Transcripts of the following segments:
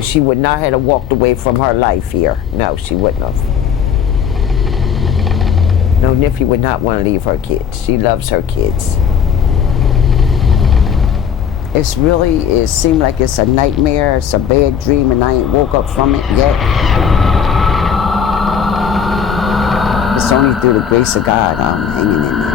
She would not have walked away from her life here. No, she wouldn't have. No, Niffy would not want to leave her kids. She loves her kids. It seemed like it's a nightmare, it's a bad dream, and I ain't woke up from it yet. It's only through the grace of God I'm hanging in there.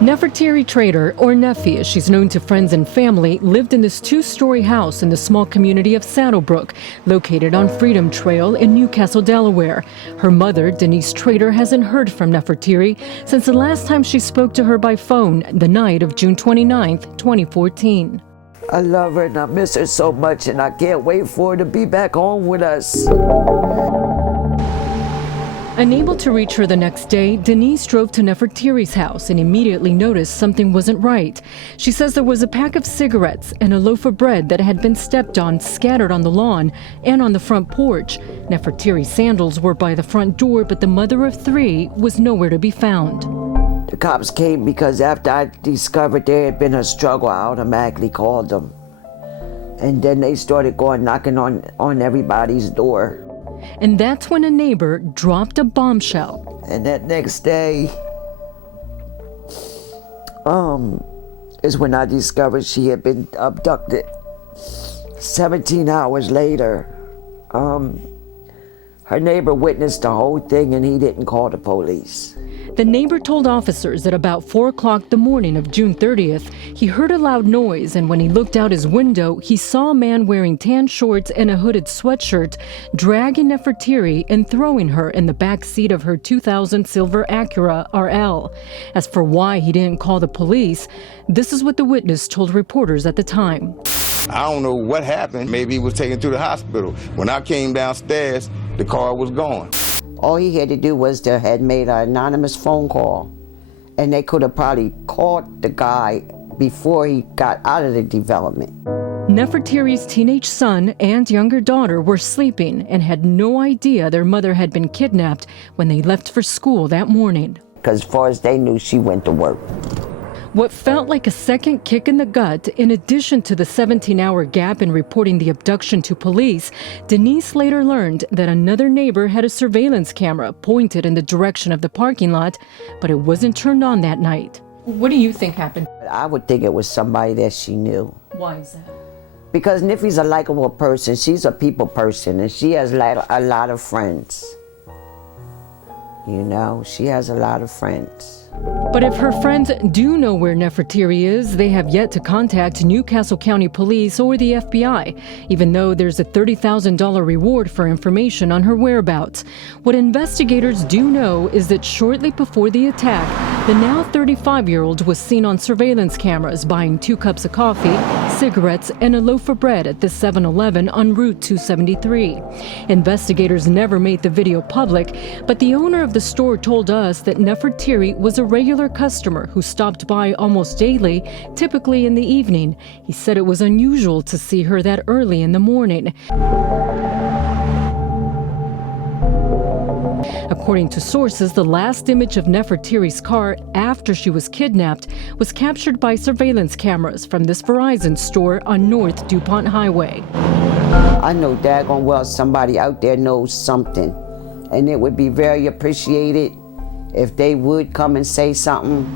Nefertiri Trader, or Neffy as she's known to friends and family, lived in this two-story house in the small community of Saddlebrook, located on Freedom Trail in Newcastle, Delaware. Her mother, Denise Trader, hasn't heard from Nefertiri since the last time she spoke to her by phone, the night of June 29, 2014. I love her and I miss her so much, and I can't wait for her to be back home with us. Unable to reach her the next day, Denise drove to Nefertiri's house and immediately noticed something wasn't right. She says there was a pack of cigarettes and a loaf of bread that had been stepped on scattered on the lawn and on the front porch. Nefertiri's sandals were by the front door, but the mother of three was nowhere to be found. The cops came because after I discovered there had been a struggle, I automatically called them. And then they started going knocking on everybody's door. And that's when a neighbor dropped a bombshell. And that next day is when I discovered she had been abducted. 17 hours later, her neighbor witnessed the whole thing and he didn't call the police. The neighbor told officers at about 4 o'clock the morning of June 30th, he heard a loud noise, and when he looked out his window, he saw a man wearing tan shorts and a hooded sweatshirt dragging Nefertiri and throwing her in the back seat of her 2000 silver Acura RL. As for why he didn't call the police, this is what the witness told reporters at the time. I don't know what happened. Maybe he was taken to the hospital. When I came downstairs, the car was gone. All he had to do was to had made an anonymous phone call, and they could have probably caught the guy before he got out of the development. Nefertiri's teenage son and younger daughter were sleeping and had no idea their mother had been kidnapped when they left for school that morning. Because as far as they knew, she went to work. What felt like a second kick in the gut, in addition to the 17-hour gap in reporting the abduction to police, Denise later learned that another neighbor had a surveillance camera pointed in the direction of the parking lot, but it wasn't turned on that night. What do you think happened? I would think it was somebody that she knew. Why is that? Because Niffy's a likable person. She's a people person, and she has a lot of friends. You know, she has a lot of friends. But if her friends do know where Nefertiri is, they have yet to contact Newcastle County Police or the FBI, even though there's a $30,000 reward for information on her whereabouts. What investigators do know is that shortly before the attack, the now 35-year-old was seen on surveillance cameras buying 2 cups of coffee, cigarettes, and a loaf of bread at the 7-Eleven on Route 273. Investigators never made the video public, but the owner of the store told us that Nefertiri was a regular customer who stopped by almost daily, typically in the evening. He said it was unusual to see her that early in the morning. According to sources, the last image of Nefertiri's car after she was kidnapped was captured by surveillance cameras from this Verizon store on North DuPont Highway. I know daggone well somebody out there knows something, and it would be very appreciated if they would come and say something.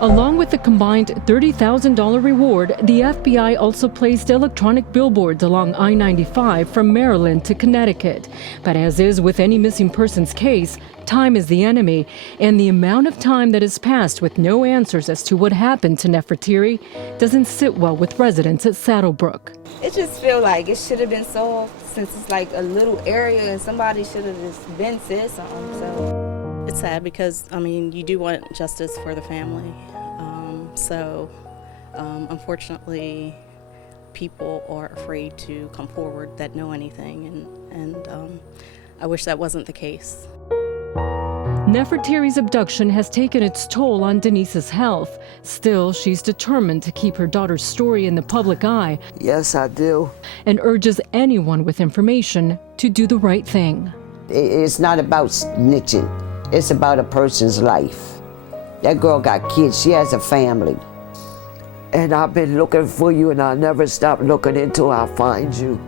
Along with the combined $30,000 reward, the FBI also placed electronic billboards along I-95 from Maryland to Connecticut. But as is with any missing persons case, time is the enemy, and the amount of time that has passed with no answers as to what happened to Nefertiri doesn't sit well with residents at Saddlebrook. It just feels like it should have been solved, since it's like a little area and somebody should have just been said something. So it's sad because, I mean, you do want justice for the family. Unfortunately, people are afraid to come forward that know anything, and I wish that wasn't the case. Nefertiri's abduction has taken its toll on Denise's health. Still, she's determined to keep her daughter's story in the public eye Yes, I do. and urges anyone with information to do the right thing. It's not about snitching. It's about a person's life. That girl got kids. She has a family. And I've been looking for you, and I'll never stop looking until I find you.